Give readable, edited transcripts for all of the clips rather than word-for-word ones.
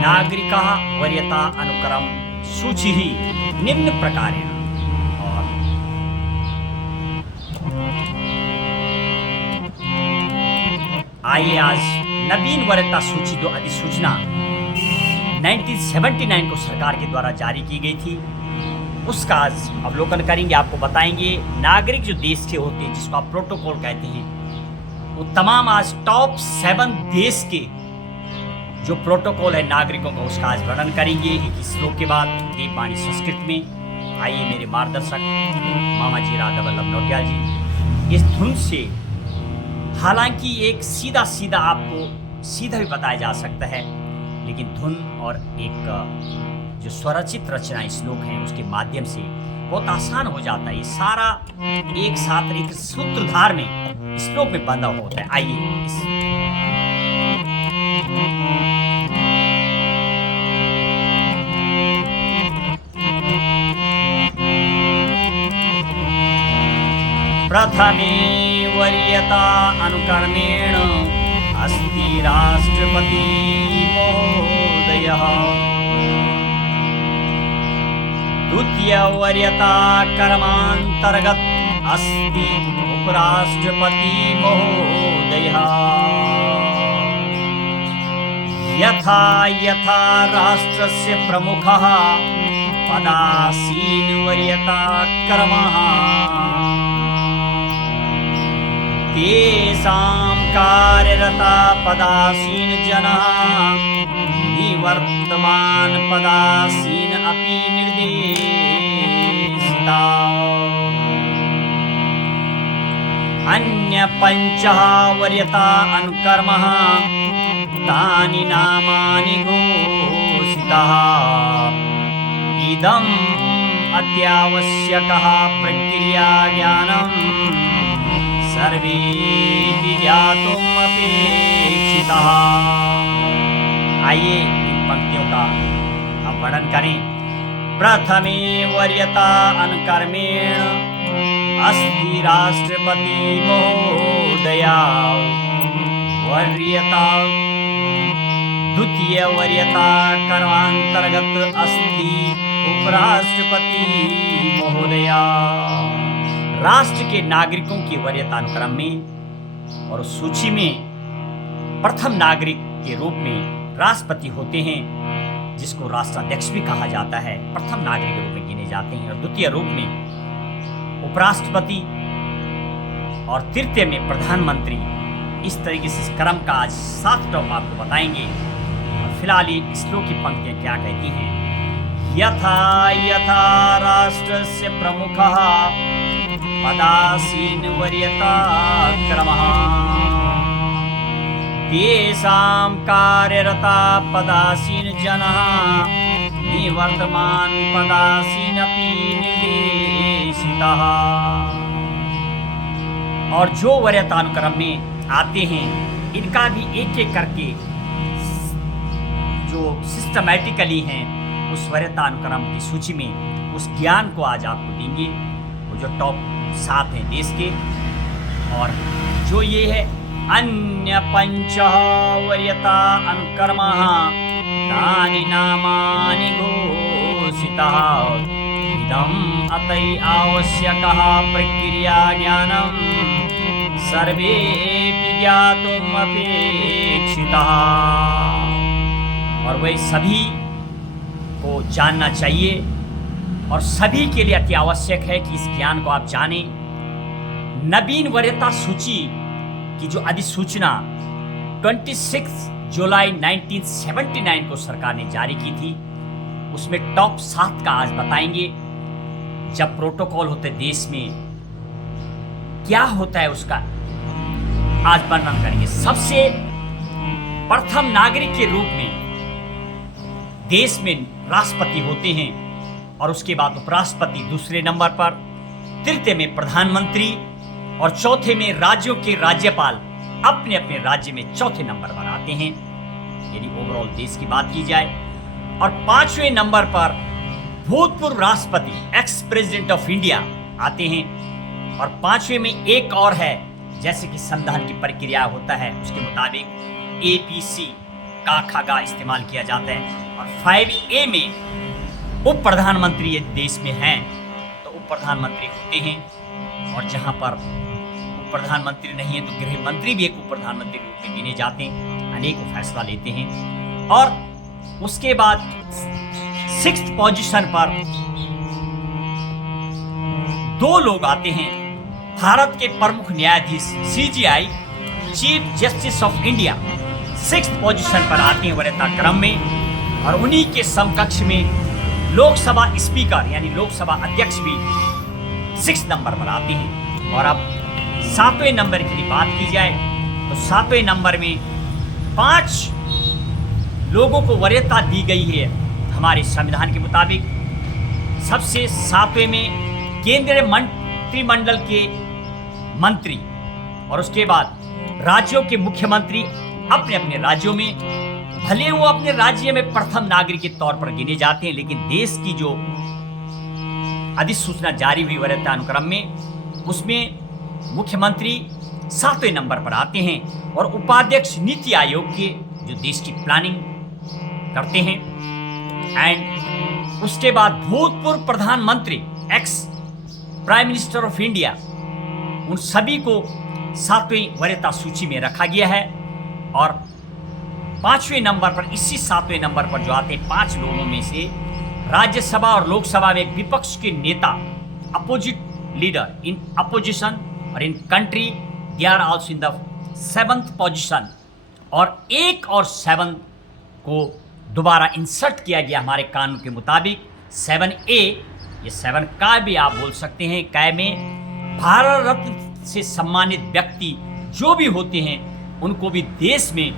नागरिकः वरीयता अनुक्रम सूची ही निम्न प्रकारेण। और आइए आज नवीन वरीयता सूची जो अधिसूचना 1979 को सरकार के द्वारा जारी की गई थी उसका आज अवलोकन करेंगे। आपको बताएंगे नागरिक जो देश के होते हैं जिसको आप प्रोटोकॉल कहते हैं, वो तमाम आज टॉप 7 देश के जो प्रोटोकॉल है नागरिकों का उसका आज वर्णन करेंगे एक श्लोक के बाद देववाणी संस्कृत में। आइए मेरे मार्गदर्शक मामा जी राधा वल्लभ नौटियाल जी इस धुन से, हालांकि एक सीधा सीधा आपको सीधा भी बताया जा सकता है, लेकिन धुन और एक जो स्वरचित रचना श्लोक है उसके माध्यम से बहुत आसान हो जाता है। ये सारा एक साथ एक सूत्रधार में श्लोक में बंधा होता है। आइए इस प्रथमे वरीयता अनुकर्मेण अस्ति राष्ट्रपति महोदयः। द्वितीय वरीयता कर्मांतर्गत अस्ति उपराष्ट्रपति महोदयः। यथा यथा राष्ट्रस्य प्रमुखः पदासीन वरीयता कर्मः तेषां कार्यरता पदासीन जनाः निवर्तमान पदासीन अपि निर्देशिता। अन्य पंचः वरीयता अनुकर्मः तानि नामानि घोषिताः। इदम् अत्यावश्यकः प्रक्रिया ज्ञानम् सर्वेपि ज्ञातुम् अपेक्षितः। आइए इन पंक्तियों का हम वर्णन करें। प्रथमे वरीयता अनुकर्मेण अस्ति राष्ट्रपति महोदया वरीयता। द्वितीय वरीयता कर्मांतर्गत अस्ति उपराष्ट्रपति महोदया। राष्ट्र के नागरिकों की वरीयता अनुक्रम में और सूची में प्रथम नागरिक के रूप में राष्ट्रपति होते हैं जिसको राष्ट्राध्यक्ष भी कहा जाता है, प्रथम नागरिक के रूप में गिने जाते हैं। और द्वितीय रूप में उपराष्ट्रपति और तृतीय में प्रधानमंत्री। इस तरीके से इस क्रम का आज 7 टॉप आपको बताएंगे। और फिलहाल ये श्लोक की पंक्तियां क्या कहती हैं। यथा यथा राष्ट्रस्य प्रमुखः पदासीन वरीयता क्रमः तेषां कार्यरता पदासीन जनाः निवर्तमान पदासीन अपि निर्देशिताः। और जो वरीयता अनुक्रम में आते हैं इनका भी एक एक करके जो सिस्टमैटिकली हैं उस वरीयता अनुक्रम की सूची में उस ज्ञान को आज आपको देंगे। वो जो टॉप 7 हैं देश के, और जो ये है अन्य पंचः वरीयता अनुकर्मः तानि नामानि घोषिताः। इदम् अतै आवश्यकः प्रक्रिया ज्ञानम् सर्वेपि ज्ञातुम् अपेक्षितः। और वह सभी को जानना चाहिए और सभी के लिए अति आवश्यक है कि इस ज्ञान को आप जानें। नवीन वरीयता सूची की जो अधिसूचना 26 जुलाई 1979 को सरकार ने जारी की थी उसमें टॉप 7 का आज बताएंगे। जब प्रोटोकॉल होते देश में क्या होता है उसका आज वर्णन करेंगे। सबसे प्रथम नागरिक के रूप में देश में राष्ट्रपति होते हैं और उसके बाद उपराष्ट्रपति दूसरे नंबर पर, तृतीय में प्रधानमंत्री और चौथे में राज्यों के राज्यपाल अपने अपने राज्य में चौथे नंबर पर आते हैं यदि ओवरऑल देश की बात की जाए। और 5वें नंबर पर भूतपूर्व राष्ट्रपति एक्स प्रेसिडेंट ऑफ इंडिया आते हैं। और 5वें में एक और है, जैसे कि संविधान की प्रक्रिया होता है उसके मुताबिक APC का खा गा इस्तेमाल किया जाता है। और 5A में उप प्रधानमंत्री यदि देश में हैं तो उप प्रधानमंत्री होते हैं, और जहां पर उप प्रधानमंत्री नहीं है तो गृह मंत्री भी एक उप प्रधानमंत्री के रूप में गिने जाते हैं, अनेक फैसला लेते हैं। और उसके बाद 6th पोजीशन पर 2 लोग आते हैं, भारत के प्रमुख न्यायाधीश CJI chief justice of India 6th position पर आते हैं वरीयता क्रम में, और उन्हीं के समकक्ष में लोकसभा स्पीकर यानी लोकसभा अध्यक्ष भी 6 नंबर पर आते हैं। और अब 7वें नंबर की बात की जाए तो 7वें नंबर में 5 लोगों को वरीयता दी गई है हमारे संविधान के मुताबिक। सबसे 7वें में केंद्रीय मंत्रिमंडल के मंत्री, और उसके बाद राज्यों के मुख्यमंत्री अपने अपने राज्यों में, भले वो अपने राज्य में प्रथम नागरिक के तौर पर गिने जाते हैं, लेकिन देश की जो अधिसूचना जारी हुई वरीयता अनुक्रम में उसमें मुख्यमंत्री 7वें नंबर पर आते हैं, और उपाध्यक्ष नीति आयोग के जो देश की प्लानिंग करते हैं। एंड उसके बाद भूतपूर्व प्रधानमंत्री ex prime minister of India, उन सभी को 7वें वरीयता सूची में रखा गया है। और 5वें नंबर पर, इसी 7वें नंबर पर जो आते हैं 5 लोगों में से राज्यसभा और लोकसभा में विपक्ष के नेता, अपोजिट लीडर इन अपोजिशन और in country, they are also in the 7th position. और 1 और 7 को दोबारा इंसर्ट किया गया हमारे कानून के मुताबिक 7A, ये 7 का भी आप बोल सकते हैं। कै में भारत रत्न से सम्मानित व्यक्ति जो भी होते हैं उनको भी देश में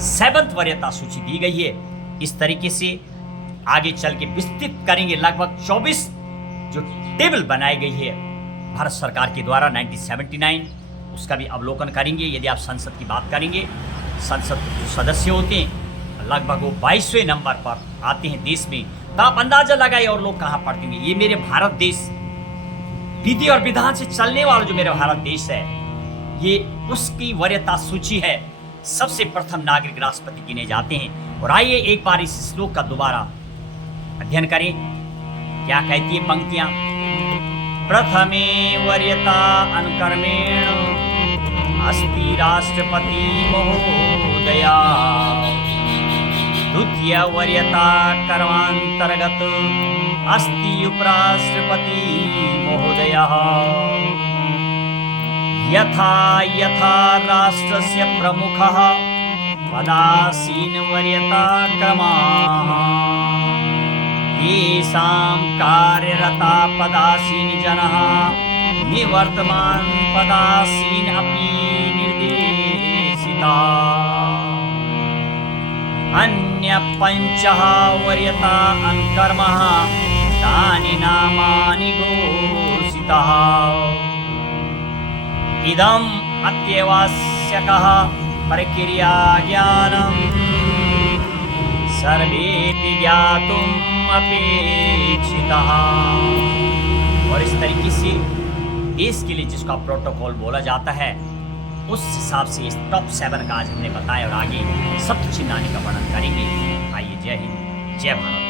7th वरीयता सूची दी गई है। इस तरीके से आगे चल के विस्तृत करेंगे। लगभग 24 जो टेबल बनाई गई है भारत सरकार के द्वारा 1979, उसका भी अवलोकन करेंगे। यदि आप संसद की बात करेंगे, संसद जो सदस्य होते हैं लगभग वो 22वें नंबर पर आते हैं देश में। तो आप अंदाजा लगाइए और लोग कहाँ पढ़ते हैं। ये मेरे भारत देश, विधि और विधान से चलने वाला जो मेरा भारत देश है, ये उसकी वरीयता सूची है। सबसे प्रथम नागरिक राष्ट्रपति गिने जाते हैं। और आइए एक बार इस श्लोक का दोबारा अध्ययन करें। क्या कहती है पंक्तियां? प्रथमे वरीयता अनुक्रमेण अस्ति राष्ट्रपति महोदया, द्वितीय वरीयता कर्मांतर्गत अस्ति उपराष्ट्रपति महोदयः। यथा यथा राष्ट्रस्य प्रमुखः पदासीन वरीयता क्रमाः, येषां कार्यरता पदासीन जनः निवर्तमान पदासीन अपि निर्देशिता। अन्य 5 वरीयता अनुक्रमः तानि नामानि घोषिताः। इदम् अत्यावश्यकः प्रक्रिया ज्ञानं सर्वेपि ज्ञातुम् अपेक्षितः। और इस तरीके से देश के लिए जिसका प्रोटोकॉल बोला जाता है, उस हिसाब से इस टॉप 7 का आज हमने बताया, और आगे सप्त चिन्हानी का वर्णन करेंगे। आइए, जय हिंद, जय भारत।